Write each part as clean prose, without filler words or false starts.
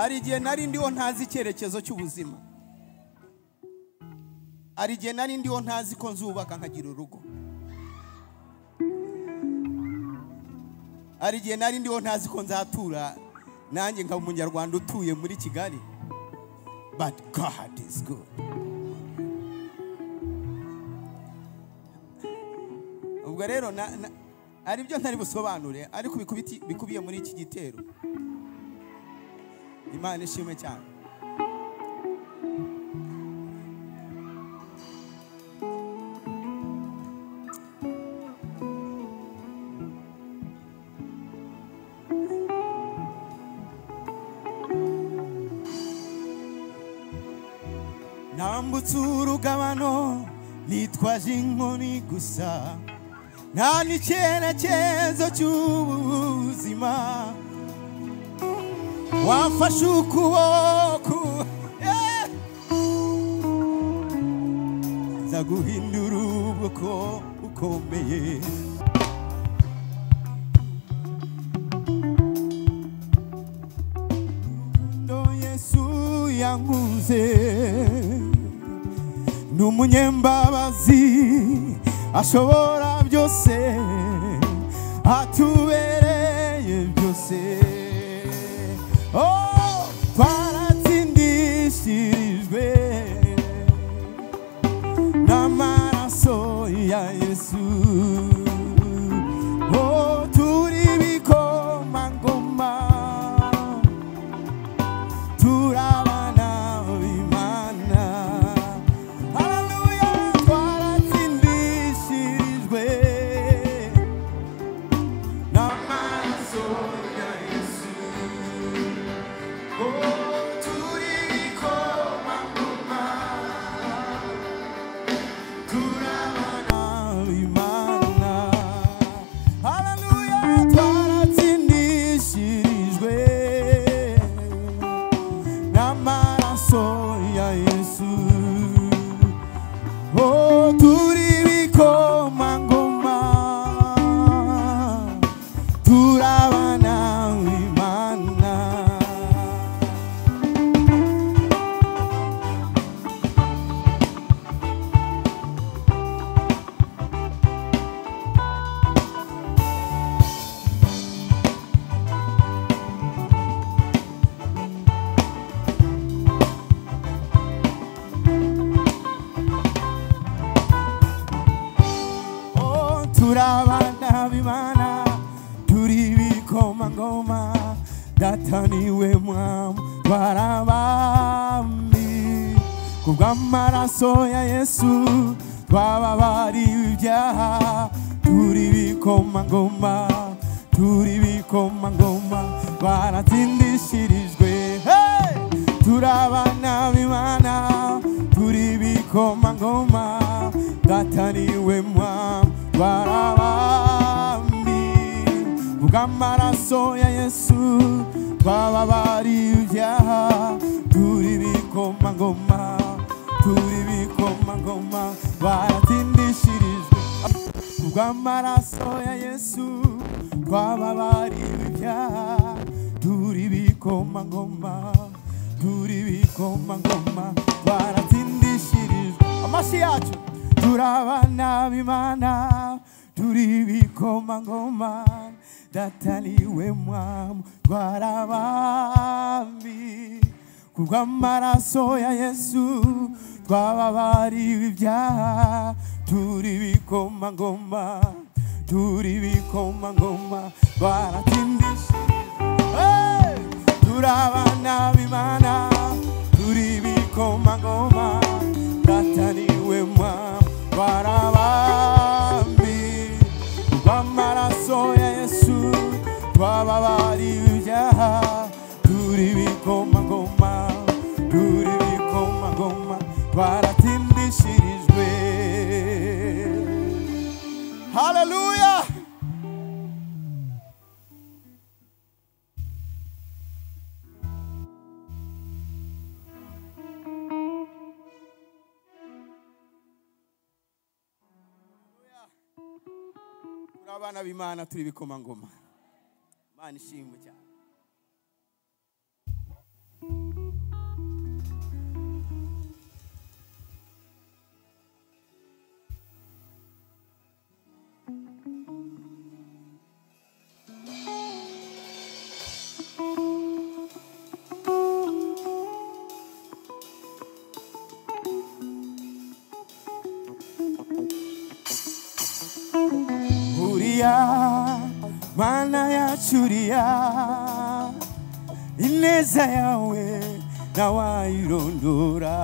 hari igihe nari ndiho ntazi icyerekezo cy'ubuzima, hari igihe nari ndiho ntazi ko nzubaka nkagira urugo, hari igihe nari ndiho ntazi ko nzatura nanjye nkaba umunyarwanda utuye muri Kigali. But God is good. Ubwo rero ari byo ntari busobanure, ariko bikubiye muri iki gitero. Imana ishimwe cyane. Nambutse urugabano nitwaje inkoni gusa, nta n'icyerekezo cy'ubuzima, wafashe ukuboko nza guhindura ubwoko ukomeye. Ndo Yesu yankunze n'umunyembabazi, ashobora byose, atubereye byose. Oh, twaratsindishirijwe n'amaraso ya Yesu. Oh, turi ibikomangoma, turabana b'Imana. Haleluya, twaratsindishirijwe n'amaraso ya Yesu. Oh, turi ibikomangoma, turabana b'Imana. Haleluya, twaratsindishirijwe n'amaraso ya Yesu. Oh, turi ibikomangoma, turabana b'Imana. Oh, turabana b'Imana, turi ibikomangoma, data niwe mwami, twarabami. Kubw'amaraso ya Yesu twababariwe ibyaha, turi ibikomangoma, turi ibikomangoma, twaratsindishirijwe. Hey! Turabana b'Imana, turi ibikomangoma, data niwe mwami, twarabami. Kubw'amaraso ya Yesu twababariwe ibyaha, turi ibikomangoma, turi ibikomangoma, twaratsindishirijwe. Kubw'amaraso ya Yesu twababariwe ibyaha, turi ibikomangoma, turi ibikomangoma, twaratsindishirijwe. Amashyi yacu. Turabana b'Imana, turi ibikomangoma, data niwe mwami, twarabami. Kubw'amaraso ya Yesu twababariwe ibyaha, turi ibikomangoma, turi ibikomangoma, twaratsindishirijwe. Hey! Turabana b'Imana, turi ibikomangoma, data niwe mwami, twarabami. Kubw'amaraso ya Yesu twababariwe ibyaha, turi ibikomangoma, turi ibikomangoma, twaratsindishirijwe. Haleluya. Abana b'Imana, turi ibikomangoma. Imana ishimwe cyane. mana yacuriya ineza yawe ntawayirondora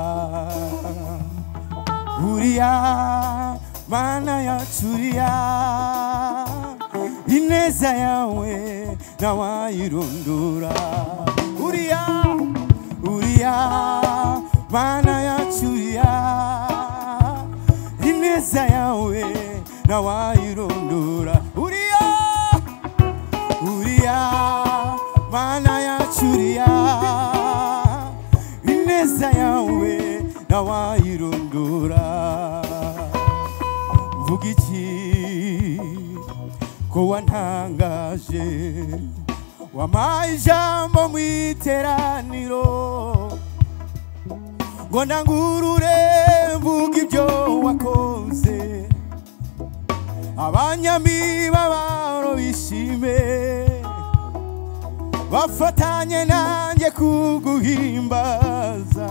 uriya mana yacuriya ineza yawe ntawayirondora uriya mana yacuriya ineza yawe ntawayirondora uriya mana yacuriya ineza yawe ntawayirondora mvuga iki ko wantangaje wampaye ijambo mu iteraniro ngo ndangurure mvuga ibyo wakoze abanyamibabaro bishime bafatanye nanjye kuguhimbaza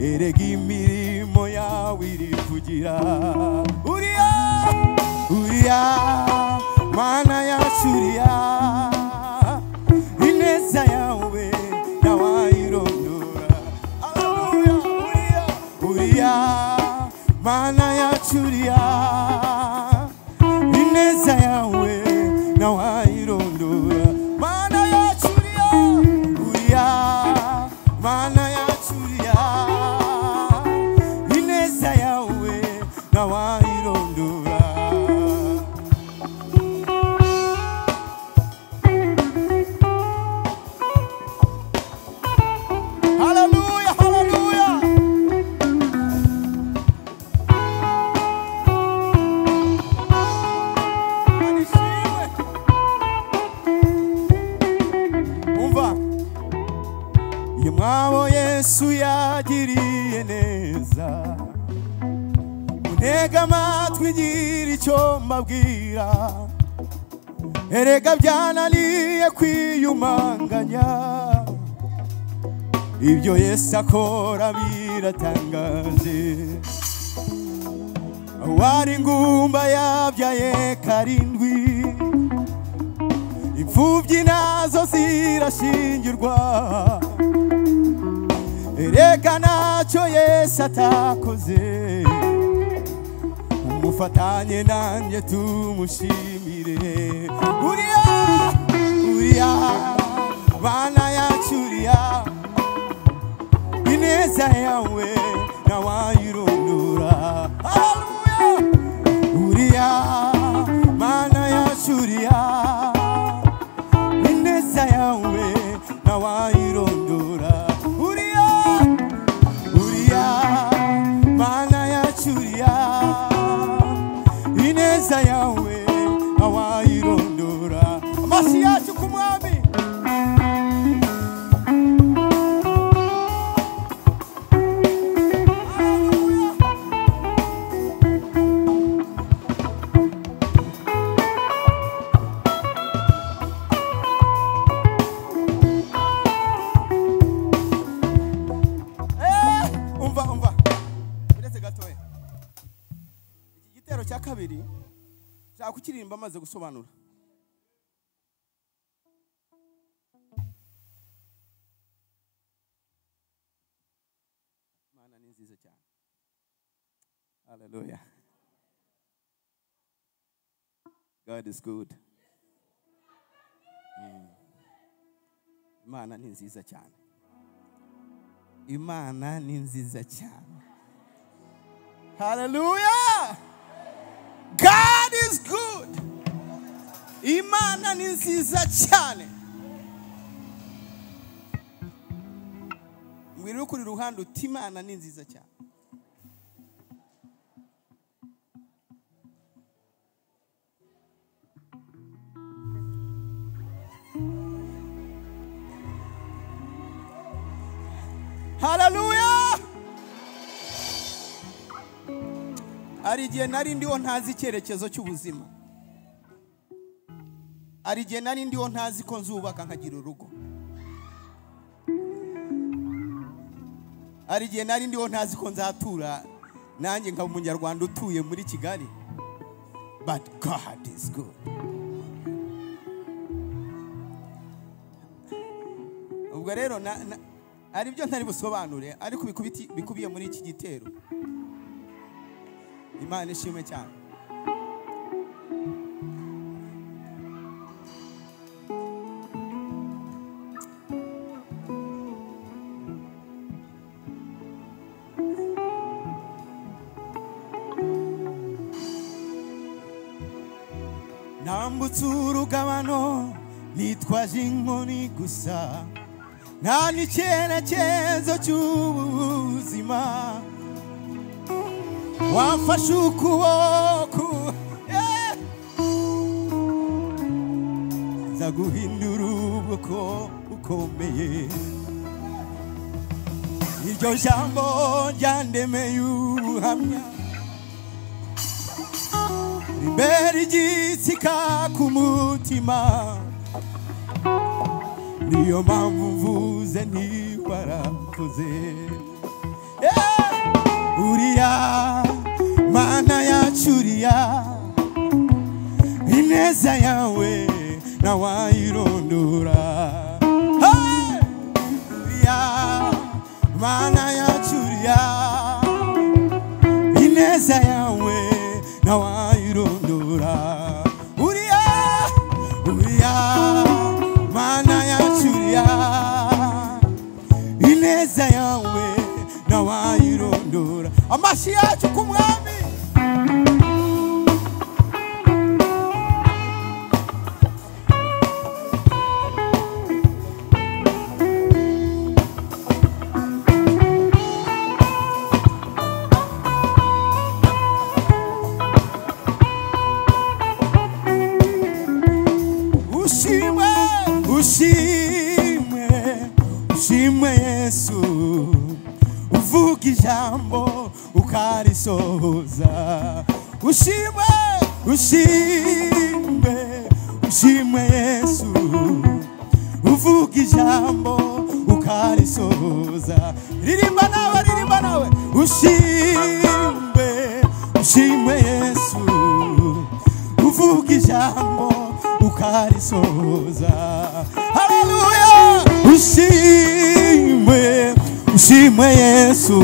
erega imirimo yawe irivugira uriya mana yacuriya ineza yawe ntawayirondora uriya mana yacuriya ineza yawe ntawayirondora mana yacuriya uriya mana yacuriya ineza yawe ntawayirondora haleluya haleluya umva iyo mwabo Yesu yagiriye neza untega amatwi ngira icyo mbabwira erega byananiye kwiyumanganya ibyo Yesu akora biratangaje wari ingumba yabyaye karindwi imfubyi nazo zirashingirwa erega ntacyo Yesu atakoze umufatanye nanjye tumushimire uriya mana yacuriya ineza yawe ntawayirondora uriya mana yacuriya ineza yawe ntawayirondora uriya mana yacuriya ineza yawe ntawayirondora amashyi yacu ku mwami umva uretse gatoya iki gitero cya kabiri nshaka kukiririmba amaze gusobanura Imana ni nziza cyane haleluya God is good Imana ni nziza cyane Imana ni nziza cyane haleluya God is good Imana ni nziza cyane mwiri kuri ruhande uti Imana ni nziza cyane haleluya ari igihe nari ndiho ntazi icyerekezo cy'ubuzima ari igihe nari ndiho ntazi ko nzubaka nkagira urugo ari igihe nari ndiho ntazi ko nzatura nanjye nkaba umunyarwanda utuye muri Kigali but God is good ubwo rero ari byo ntari busobanure ariko bikubiye muri iki gitero. Imana ishimwe cyane. Nambutse urugabano nitwaje inkoni gusa, nta n'icyerekezo cy'ubuzima, wamfashe ukuboko nza guhindura ubwoko ukomeye. Iryo jambo ryandemeye ubuhamya, imbere igitsika ku mutima, niyo mpamvu mvuze nti warakoze. Uriya Mana yacu, uriya ineza yawe ntawayirondora. Uriya Mana yacu, uriya ineza yawe ntawayirondora. Uriya Mana yacu, uriya ineza yawe ntawayirondora. Amashyi yacu ku mwami. Ushimwe Yesu, uvuga ijambo ukarisohoza. Ushimwe Yesu, uvuga ijambo ukarisohoza. Ririmba nawe. Ushimwe Yesu, uvuga ijambo ukarisohoza. Haleluya. Ushimwe Yesu,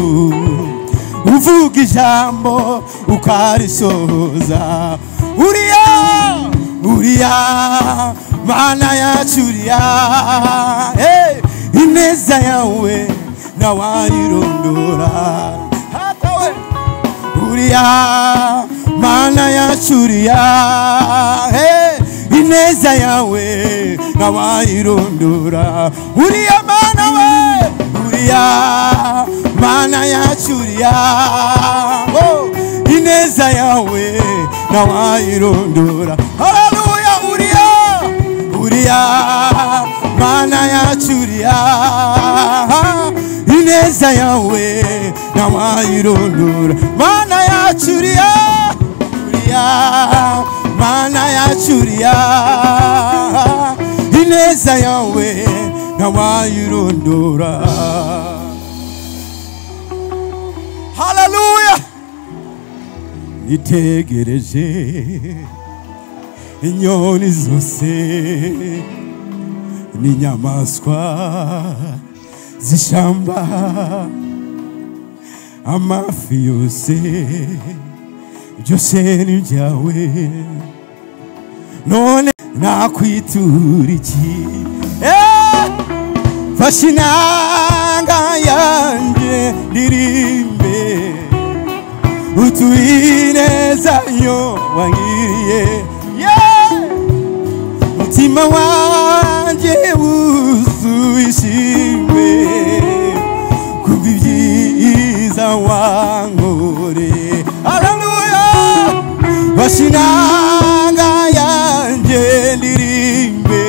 uvuga ijambo ukarisohoza. Uriya Mana yacu, uriya ineza yawe ntawayirondora. Uriya Mana yacu, uriya ineza yawe ntawayirondora. Uriya Mana we, uriya Mana yacu, uriya ineza yawe ntawayirondora. Haleluya. Uriya Mana yacu, uriya ineza yawe ntawayirondora. Mana yacu, uriya Mana yacu, uriya ineza yawe ntawayirondora. Haleluya. Nitegereje inyoni zose n'inyamaswa z'ishyamba, amafi yose byose ni ibyawe, none nakwitura iki? Fasha inanga yanjye ndirimbe, utuye ineza yo wangiriye. Mutima wanjye wuzuye ishimwe kubw'ibyiza wankoreye. Haleluya. Fasha inanga yanjye ndirimbe,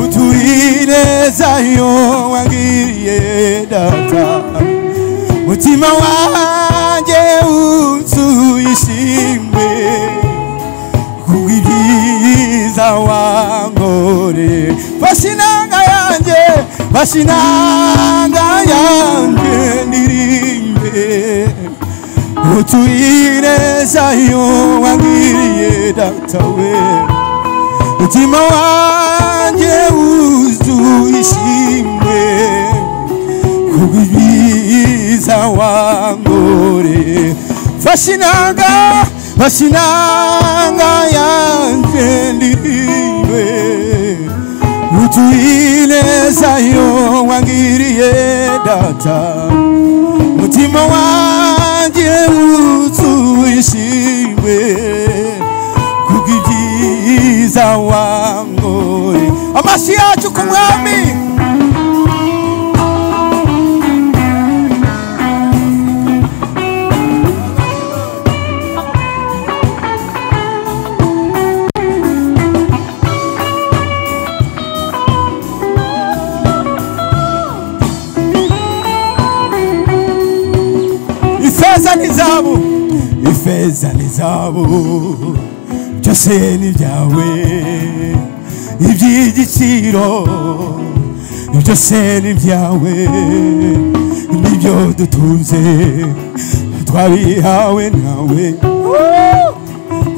utuye ineza yo wangiriye data. Mutima wanjye wuzuye ishimwe kubw'ibyiza wankoreye. Fasha inanga yanjye ndirimbe, utuye ineza yo wangiriye data we. Mutima wanjye wuzuye ishimwe fashinanga yanje ndirimbe utuineza yo wangiriye data mutima wanje uzuyishimwe kubw'ibyiza wangoye amashi yacu ku mwami ifeza n'izahabu byose ni ibyawe iby'igiciro byose ni ibyawe nibyo dutunze twabihawe nawe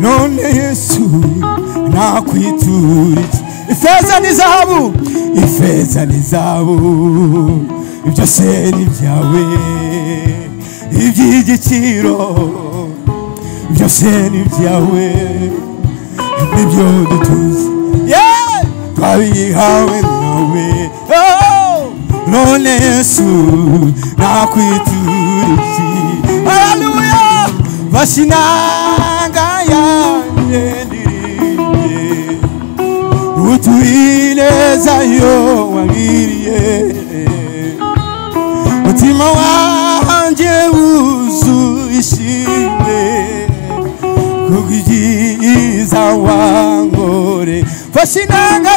none Yesu nakwitura iki ifeza n'izahabu byose ni ibyawe iby'igiciro byose ni ibyawe nibyo dutuze twabihawe nawe none Yesu nakwitura iki haleluya fashinanga yanjye ndirimbe utuineza yo wangiriye mutima wanje uzuyishimwe kubw'ibyiza wangore fashinanga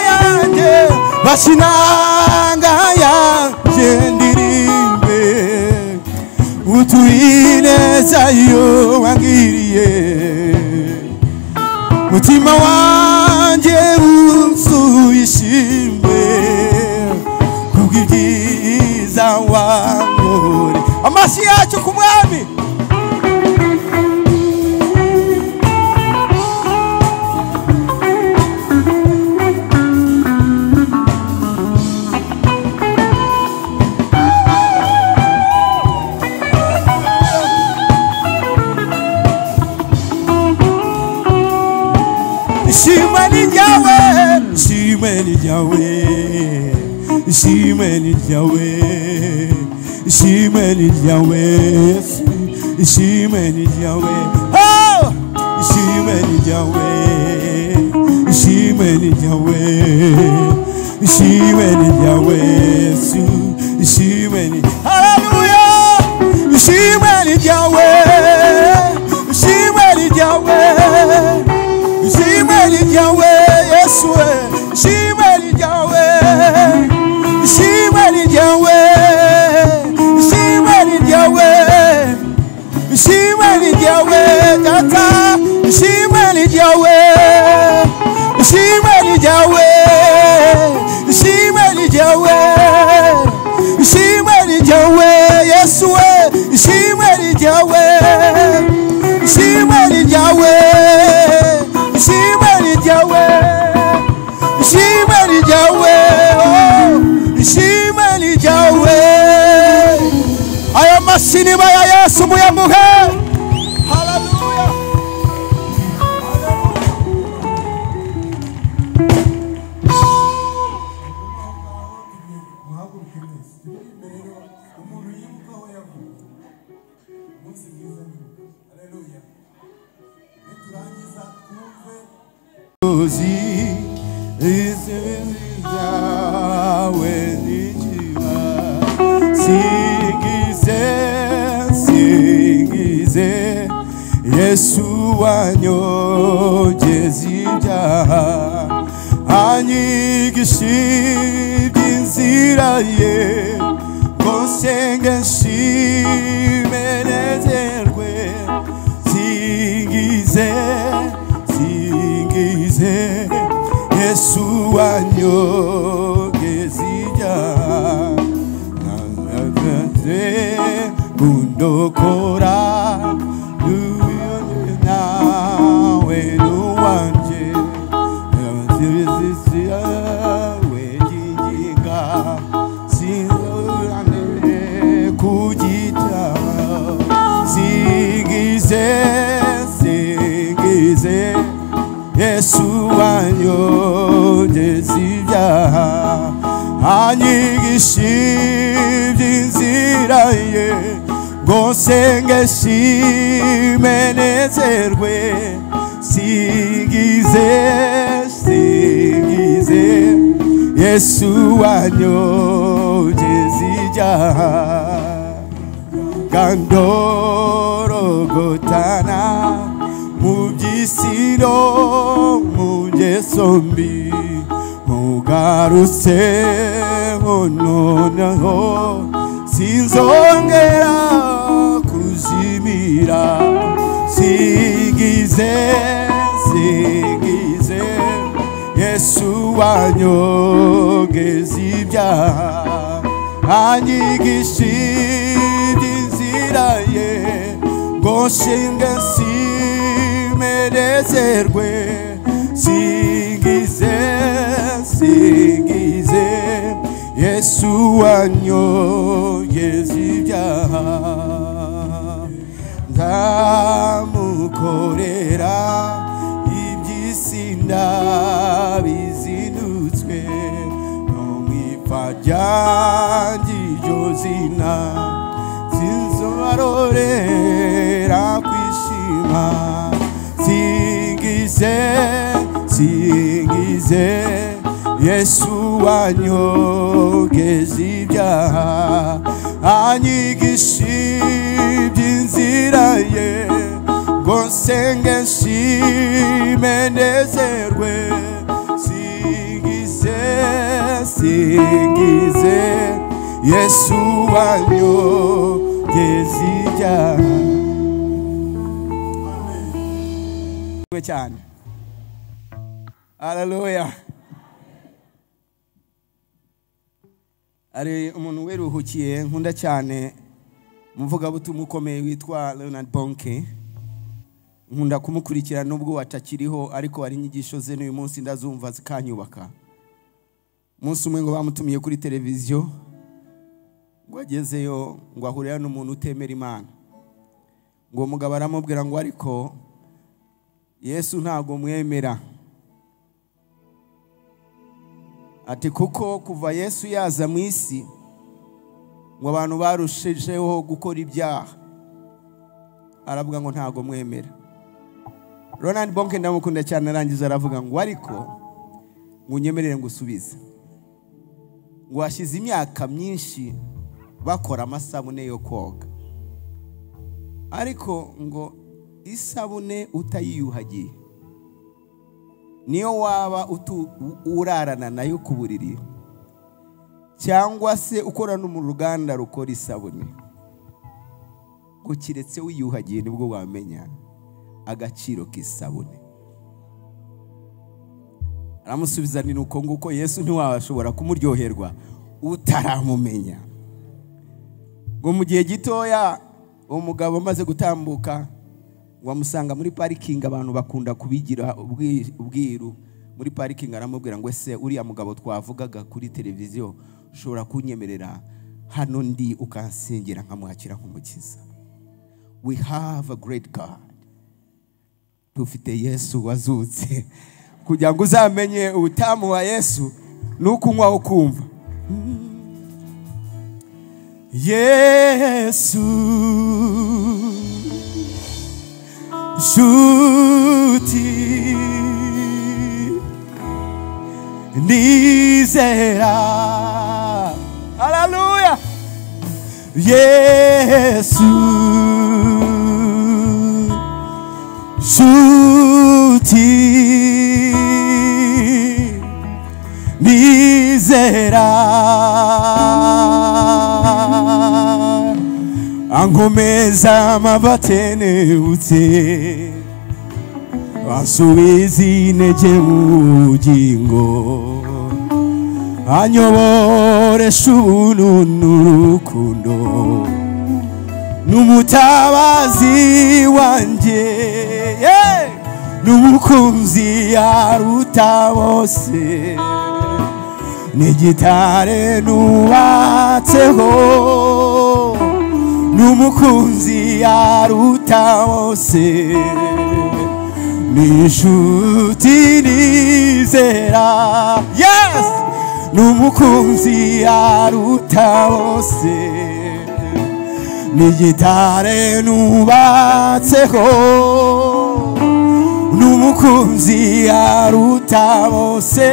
yanjye ndirimbe utuineza yo wangiriye mutima wanje uzuyishimwe kubw'ibyiza wangore amashi yacu ku mwami Sinima ya Yesu muyamuhe haleluya Yesu wanyogeza ibyaha anyigisha iby'inzira ye ngo nsenge nshime nezerwe singize Yesu wanyogeza ibyaha kundokora iby'inzira ye ngo nsenge shimenezerwe singize Yesu wanyogeza ibyaha kandorogotana mu by'isiro mu ngeso mbi mugarutse noneho sinzongera kuzimira singize Yesu wanyogeza ibyaha anyigisha iby'inzira ye ngo nshinge simenezerwe singize Yesu wanyogeza ibyaha nzamukorera iby'isinda bizinutswe no mwipfa ryanjye iryo zina sinzobarorera kwishima singize Yesu wanyogeza ibyaha anyigisha iby'inzira ye ngo nsenge shimenezerwe singize Yesu wanyogeza ibyaha cyane. Haleluya. Ari umuntu weruhukiye nkunda cyane muvugabutumwa ukomeye witwa Leonard Bonke. Nkunda kumukurikira nubwo watakiriho ariko ari inyigisho ze n'uyu munsi ndazumva zikanyubaka. Umunsi umwe ngo bamutumiye kuri televiziyo ngo agezeyo ngo ahurira n'umuntu utemera Imana. Ngo umugabo aramubwira ngo ariko Yesu ntago mwemera. Ati kuko kuva Yesu yaza mu isi ngo abantu barushijeho gukora ibyaha. Aravuga ngo ntago mwemera. Ronald Bonke ndamukunda cyane arangiza aravuga ngo ariko ngo unyemerere ngo usubize. Ngo hashize imyaka myinshi bakora amasabune yo koga. Ariko ngo isabune utayiyuhagiye niyo waba urarana nayo ku buriri cyangwa se ukora no mu ruganda rukora isabune ngo kiretse wiyuhagiye nibwo wamenya agaciro k'isabune. Aramusubiza ni nuko nguko Yesu ntiwashobora kumuryoherwa utaramumenya. Ngo mu gihe gitoya umugabo amaze gutambuka wamusanga muri parking abantu bakunda kubigira ubwiru muri parking. Aramubwira ngo ese uriya mugabo twavugaga kuri televiziyo ushobora kunyemerera hano ndi ukansengera nkamuhakira nk'umukiza. We have a great God. Dufite Yesu wazutse kugira ngo uzamenye ubutamu wa Yesu nukunywa ukumva. Yesu Shuti nizera. Hallelujah. Yesu Shuti nizera angomeza mabatene ute asubiza intege mu bugingo anyoboresha ubuntu n'urukundo n'umutabazi wanjye n'umukunzi aruta bose n'igitare nubatseho n'umukunzi aruta bose n'inshuti nizera. Yes, n'umukunzi aruta bose, n'igitare nubatseho, n'umukunzi aruta bose,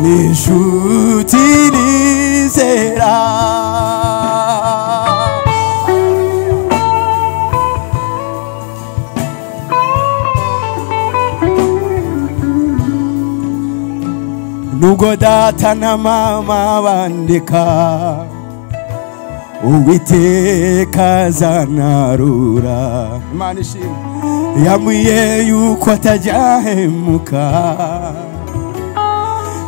n'inshuti nizera. Nubwo data na mama bandeka, Uwiteka azanarura. Imana ishimwe. Yambwiye yuko atajahemuka,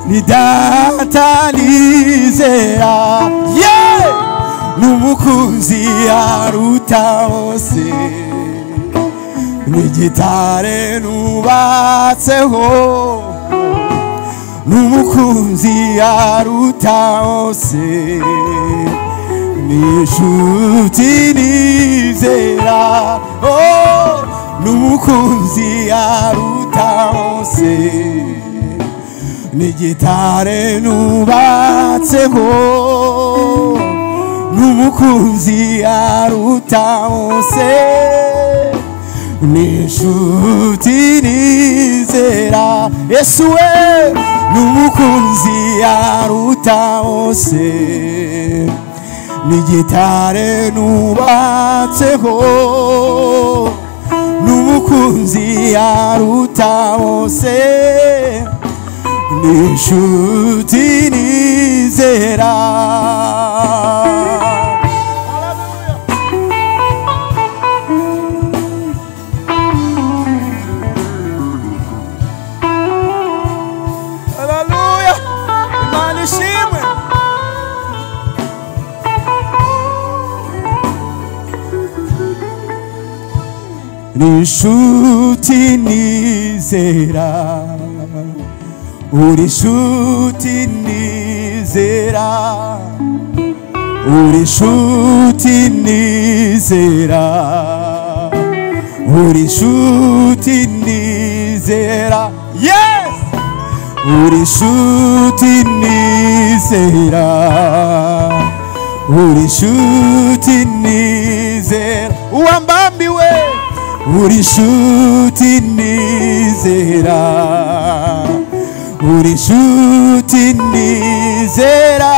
ni data nizera, n'umukunzi aruta bose, n'igitare nubatseho, n'umukunzi aruta bose, n'inshuti nizera. Oh, n'umukunzi aruta bose, n'igitare nubatseho, n'umukunzi aruta bose, n'inshuti nizera. Yesu we, n'umukunzi aruta bose, n'igitare nubatseho, n'umukunzi aruta bose, n'inshuti nizera. Haleluya, Imana ishimwe. N'inshuti nizera, uri nshuti nizera, uri nshuti nizera, uri nshuti nizera. Yes, uri nshuti nizera, uri nshuti nizera. Uwambambiwe, uri nshuti nizera, uri nshuti nizera,